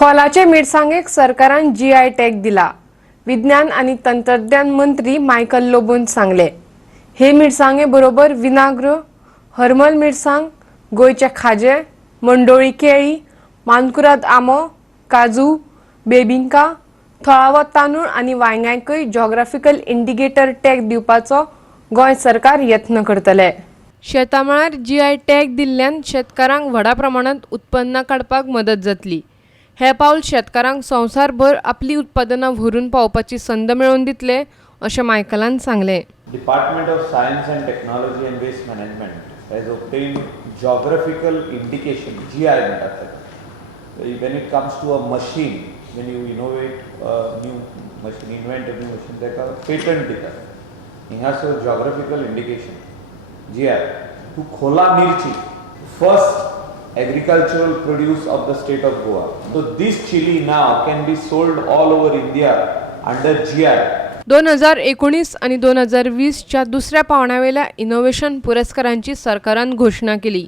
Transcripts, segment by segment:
खोलाचे मिरसांगेक सरकारान GI tag दिला. विज्ञान आणि तंत्रज्ञान मंत्री मायकल लोबोन सांगले. हे मिरसांगे बरोबर विनाग्र, हरमल मिरसांग, गोयचे खाजे, मंडोळी केळी, मानकुराद आंबो, काजू, बेबिंका, थळावो तांदूळ आणि वांयग्यांकय जिओग्राफिकल इंडिकेटर टॅग दिवपाचो गोंय सरकार यत्न करतले. शेतामळार जीआय टॅग दिल्ल्यान शेतकारांक व्हडा प्रमाणात उत्पन्न काडपाक मदत जातली. हे पाऊल शेतकारांक संवसारभर आपली उत्पादनां व्हरून पावपाची संद मेळोवन दितले, अशें मायकलान सांगले. Department of Science and Technology and Waste Management has obtained geographical indication GI म्हणतात. When it comes to a machine, when you innovate a new machine, invent a new machine, ताका patent दितात. हिंगासर geographical indication GI to खोला मिरची, first agricultural produce of the state of Goa. So this chili now can be sold all over India under GI. 2019 आणि 2020 च्या दुसऱ्या पावण्यावेल्या innovation पुरस्कारांची सरकारान घोषणा केली.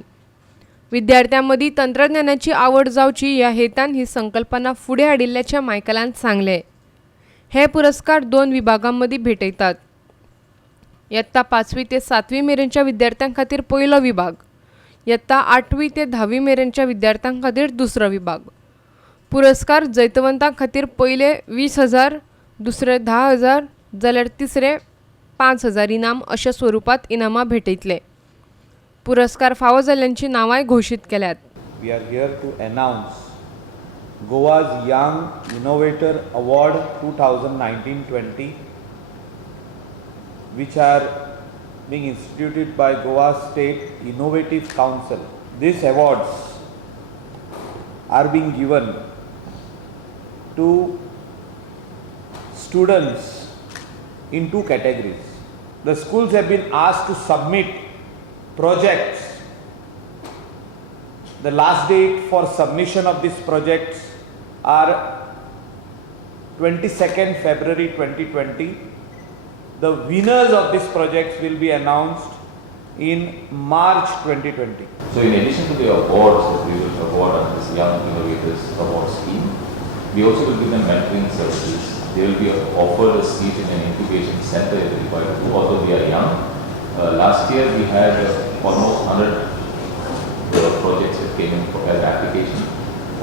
विद्यार्थ्यांमदी तंत्रज्ञानाची आवड जावची या हेतान ही संकल्पना फुडें हाडिल्ल्याचे मायकलान सांगले. हे पुरस्कार 2 विभागांमदी भेटयतात. इयत्ता 5वी ते 7वी मेरेनच्या विद्यार्थ्यां खातीर पयलो विभाग, इयत्ता 8वी ते 10वी मेरेनच्या विद्यार्थ्यां खातीर दुसरो विभाग. पुरस्कार जैतवंतां खातीर पयले 20,000, दुसरे 10,000 जाल्यार तिसरे 5,000 इनाम अशा स्वरूपात इनामां भेटयतले. पुरस्कार फावो जाल्ल्यांची नांवांय घोशीत केल्यात. We are here to announce Goa's Young Innovator Award 2019-20, which are being instituted by Goa State Innovative Council. These awards are being given to students in 2 categories. The schools have been asked to submit projects. The last date for submission of these projects are 22nd February 2020. The winners of these projects will be announced in March 2020. So in addition to the awards that we will award under this Young Innovators Award scheme, we also will give them mentoring services. They will be offered a seat in an incubation center if required to, although they are young. Last year we had almost 100 projects that came in for application.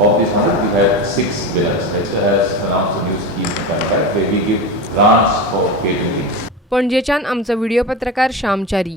Of these 100, we had 6 winners. Leicester has announced a new scheme in Canada where we give grants for patenting. पणजेच्यान आमचो video पत्रकार श्यामचारी.